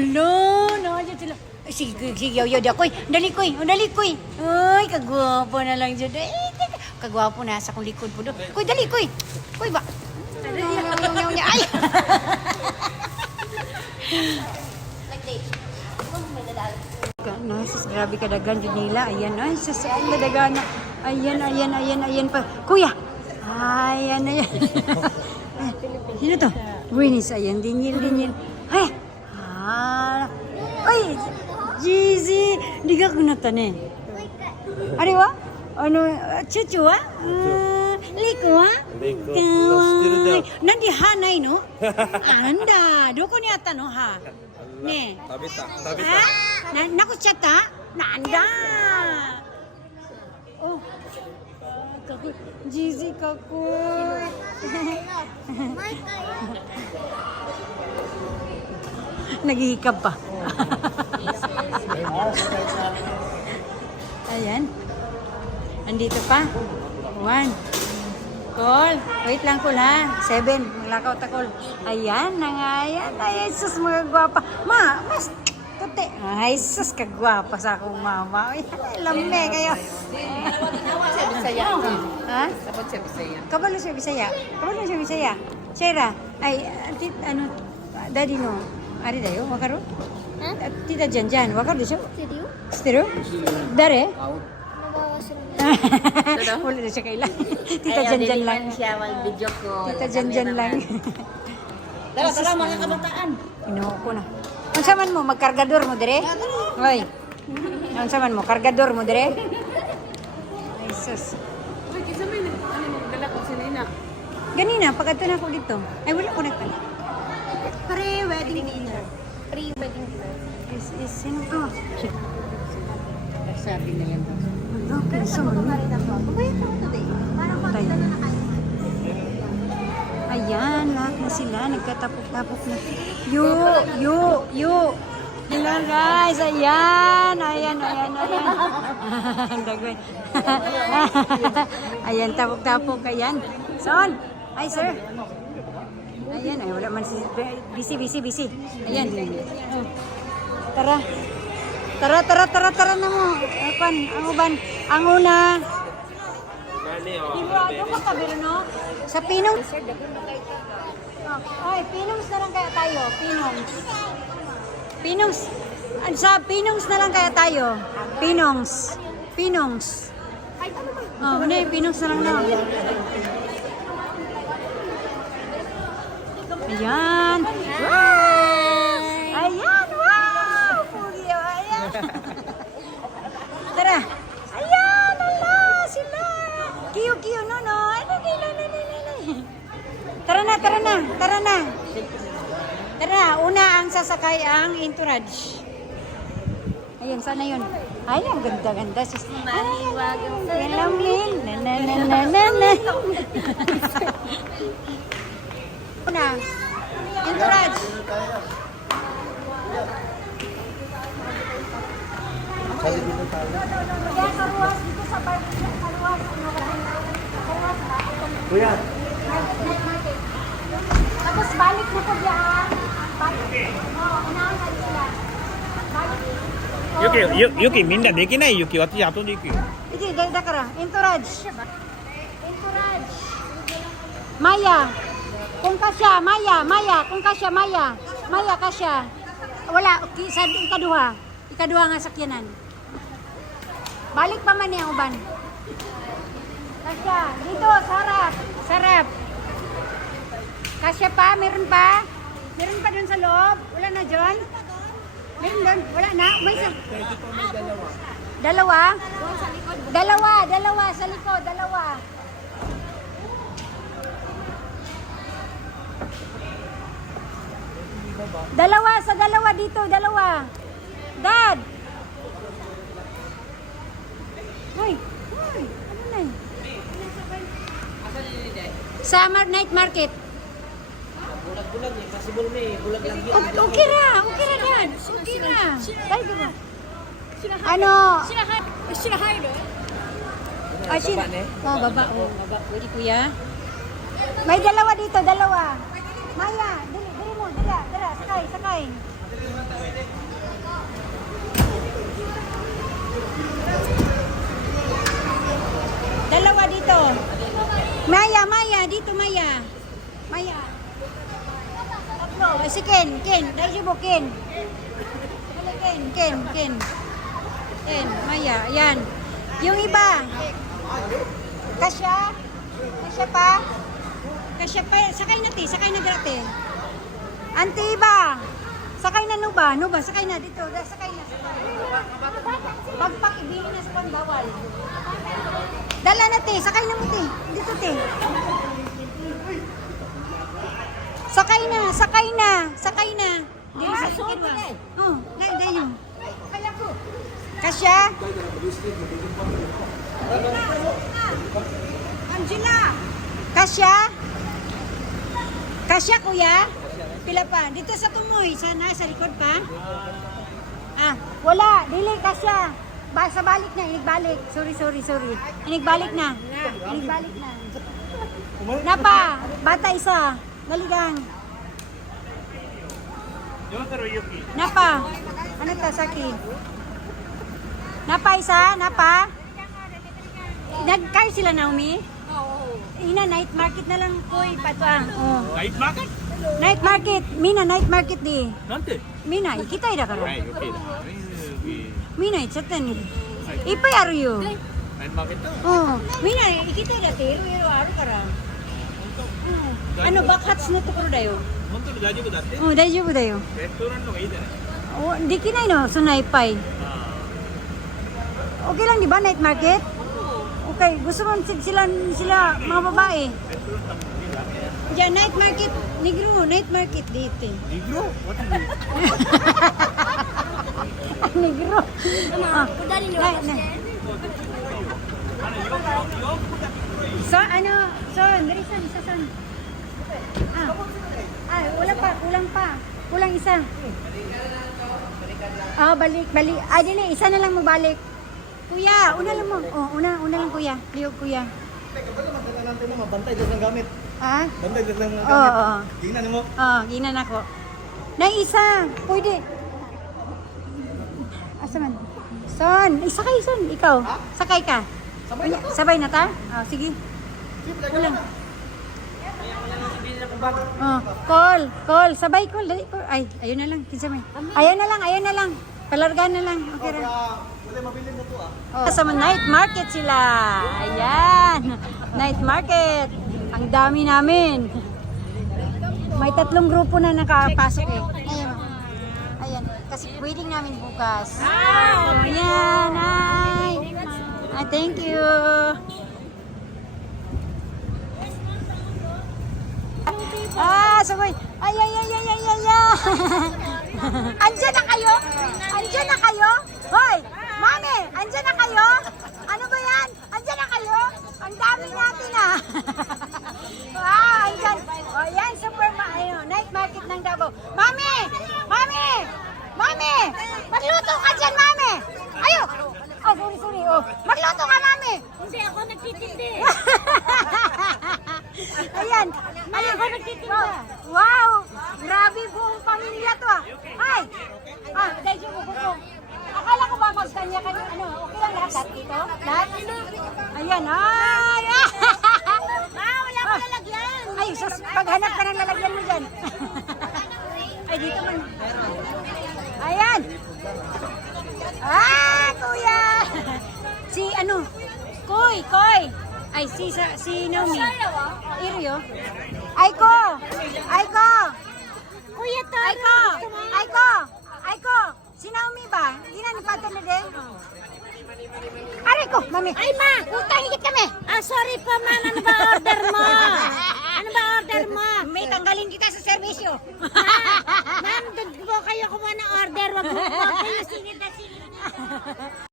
Hala, nakadyan sila. Ay, sige, yaw, di ako. Dali koy. Ay, kagwapo na lang dyan. Kagwapo na sa kong likod po doon. Koy, dali koy. Koy ba? Ay! Sus, grabe kadagan dyan nila. Ayan, ay, sus, ay, nadagan na. Ayan pa. Kuya! Ayan. Sino to? Winis, ayan, dinyil. Ay! Ay! Jeezy! Hindi ka kunatan eh. Ari wa? Ano, chuchu wa? Liko wa? Kawai. Nandi hanay no? Anda, doko ni ata no ha? Ne. Tabita. Ha? Nakuchata? Nanda. Oh. Jeezy kaku. Naghihikab pa. Ayan. Andito pa. 1. Call. Wait lang call ha. 7. Maglakaw ta call. Ayan na nga yan. Ay, sus, mga gwapa. Mas tuti. Ay, sus, kagwapa sa akong mama. Ay, lame kayo. Ha? Kabalo siya Bisaya. Shera. Ay, daddy no. Ari dayo, wakaru? Tita Janjan, wakaru desho? Stereo? Dare? Wala na siya kailan. Tita Janjan lang. Tita Janjan lang. Tara, mga kabataan. Inuho ko na. Ang saman mo, magkargador mo dire? Hoy. Ang saman mo, kargador mo dire? Ay, sus. Uy, kisa may nagdala ko si Nina. Ganina, pagkata na ako dito. Ay, wala ko nagpala. Pre-wedding dinner. Sino to? Sabi na yan. Okay, so ayan, lahat na sila. Nagkatapok-tapok na. Yo. Hello guys, ayan. Ang dagway. Ayan, tapok-tapok. Ayan. Son. Hi, sir. Ayan, ay wala man si busy. Ayan. Oh. Tara na mo. Apan, ang uban. Ang una. Ano ka kabiro, no? Sa Pinong. Ay, Pinongs na lang kaya tayo. Pinongs. Sa Pinongs na lang kaya tayo. Pinongs. Oh, hindi, Pinongs na lang na. Ayan. Ayan, wow! Pugi, ayan. Tara. Ayan, ala, sila. Kiyo, no. Tara na. Tara, una ang sasakay ang entourage. Ayan, sana yun. Ay, ang ganda. Lamlin. Na. Una, entourage. Kaya karuwas dito sa karuwas. Kuya. Tapos balik na po diyan. Balik. Unahan na sila. Balik. Yuki, みんなできないYuki、私後で行くよ。 Hindi, da kara. Entourage. Maya. Kung kasya, Maya. Kung kasya, Maya. Maya, kasya. Wala, sa ikaduha. Ikaduha nga sakyanan. Balik pa man niya, uban. Kasya. Dito, sarap. Kasya pa, meron pa. Meron pa dun sa loob. Wala na dyan. Meron dun, wala na. May sa... Dalawa? Dalawa sa likod, dalawa. Dalawa sa dalawa dito, dalawa. Dad. Hoy, ano na yun? Summer night market. Bulag-bulag eh, possible may bulag lang yun. Okay ra, Dad. Okay ra. Dahil ka ba? Ano? Sinahay, no? Ay, baba. Baba. Pwede, kuya. May dalawa dito, dalawa. Maya, dili mo, dila, sakay. dito Maya. Maya. Tatlo. Si Ken. Dahil mo Ken. Hala, Ken. Ken, Maya. Ayan. Yung iba. Kasya pa. Sakay na dati. Ante iba. Sakay na nuba, sakay na dito. Sakay na. Pagpak ibili na sa bawal. Dala na te, sakay na mo te. Dito te. Sakay na. Dili sa sakit ba? Oh, dayo. Kaya ko. Kasya? Angela. Kasya kuya? Pila pa? Dito sa tumoy, sa likod pa? Ah, wala, dili kasya. Sa balik na, inigbalik. Sorry. Inigbalik na. Napa, bata isa. Naligang. Napa. Ano ta, Saki? Napa isa? Nag-car sila, Naomi? Oo. Ina, night market na lang po. Oh. Night market? Night market. Mina, night market di. なんで Mina, ikitai da karo. はい、OK だ。Mina, ichatta ni. Ippai aru yo. ナイトマーケット Mina, ikitai da te iro aru kara. Ano, backhatch na tokoro da yo. 本当に大丈夫だってレ Daijoubu da yo. ストランの方がいいじゃない Dikinai no, so na ippai. Okay lang di ba night market? Okay, gusto mo sila mga babae. Diyan, night market. Negro, night market dito. ニグロ Negro. Ah, Kudali niyo. So, Dirisan, isasan. Wala pa, kulang isa. Balik. Dili, isa na lang mo balik. Kuya, una lang mo. Una lang kuya. Liog kuya. Bantay dyan ng gamit. Bantay dyan ng gamit. Oo. Tingnan mo. Ginan ako. Nang isa, pwede. Asa man? Son, sakay son, ikaw. Sakay ka. Sabay na ta? Sige. Kulang. Call. Sabay call. Dali call. Ay, ayun na lang. Kinsa may. Ayun na lang. Palargan na lang. Okay ra. Wala mabili mo to Sa night market sila. Ayan. Night market. Ang dami namin. May 3 grupo na nakapasok eh. Ayan. Kasi wedding namin bukas. Ayan. Ay, thank you. Sabay. Ay. Andiyan na kayo? Hoy, mami, andiyan na kayo? Ano ba yan? Andiyan na kayo? Ang dami natin andyan. Yan, night market ng Davao. Mami! Magluto ka dyan, mami! Ayo! Sorry. Magluto ka, mami! Hindi ako nagtitindi. Ayan. Ako nagtitinda. Wow! Grabe buong pamilya to Ay! Dahil yung bubong. Akala ko ba magkanya ka okay lang lahat dito? Lahat? Ayan, Wala ko lalagyan. Ay, sus, paghanap ka ng lalagyan mo dyan. Ay, dito man. Ayan. Kuya. Si Koy. Ay, si Naomi. Irio. Aiko. Kuya to. Aiko. Si Naomi ba? Hindi na napatol na din. Aray ko, mami. Ay, ma. Utang higit kami. Sorry po, ma'am. Ano ba order mo? May tanggalin kita sa serbisyo. Ma'am, doon po kayo kumuha ng order. Wag mo kayo singit na singit.